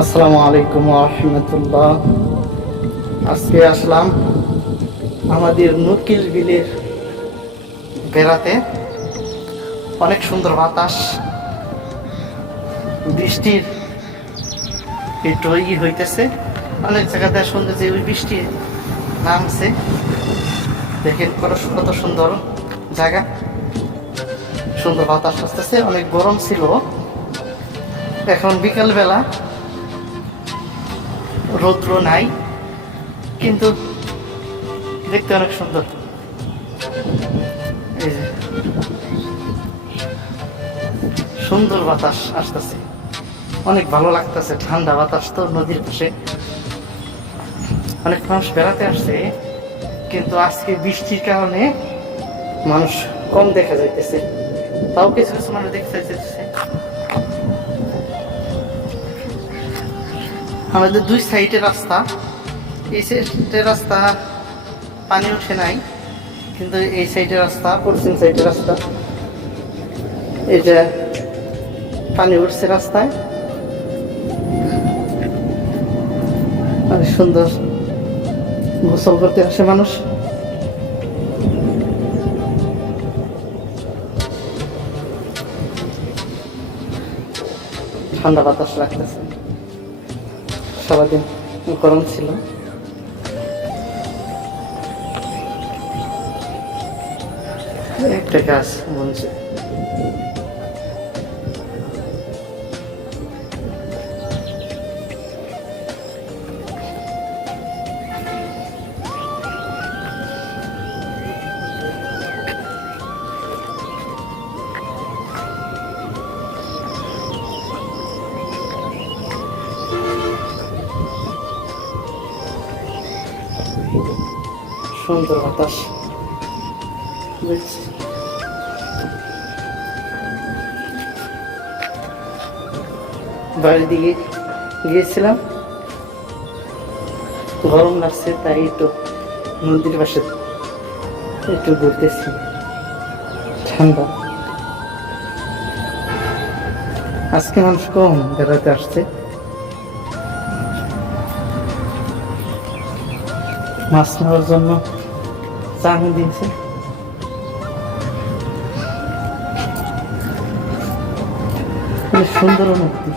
আসসালামু আলাইকুম রহমতুল্লাহ। আজকে আসলাম আমাদের নকিল বিলের বেড়াতে। অনেক সুন্দর বাতাস, বৃষ্টির ই হইতেছে। অনেক জায়গাতে সুন্দর যে ওই বৃষ্টি নামছে, দেখেন কত সুন্দর জায়গা। সুন্দর বাতাস আসতেছে, অনেক গরম ছিল। এখন বিকালবেলা রৌদ্র নাই, কিন্তু দেখতে অনেক সুন্দর। এই যে, সুন্দর বাতাস আসতেছে। অনেক ভালো লাগতেছে, ঠান্ডা বাতাস তো নদীর পাশে। অনেক মানুষ বেড়াতে আসছে, কিন্তু আজকে বৃষ্টির কারণে মানুষ কম দেখা যাইতেছে। তাও কিছু কিছু মানুষ দেখতে যাইতেছে। আমাদের দুই সাইডে রাস্তা। এই সাইডে রাস্তা পানি উঠে নাই, কিন্তু এই সাইডে রাস্তা, পশ্চিম সাইডে রাস্তা। এটা পানি উঠছে রাস্তায়। অনেক সুন্দর গোসল করতে আসে মানুষ। ঠান্ডা বাতাস লাগতেছে। সারাদিন গরম ছিল। একটা গাছ বলছে সুন্দর বাতাস। বাড়ির দিকে গিয়েছিলাম। গরম লাগছে, তাই একটু নদীর পাশে একটু ঘুরতেছি। ঠান্ডা। আজকে মানুষ কম বেড়াতে আসছে। মাছ নেওয়ার জন্য চাং দিয়েছে। সুন্দর অনুভূতি।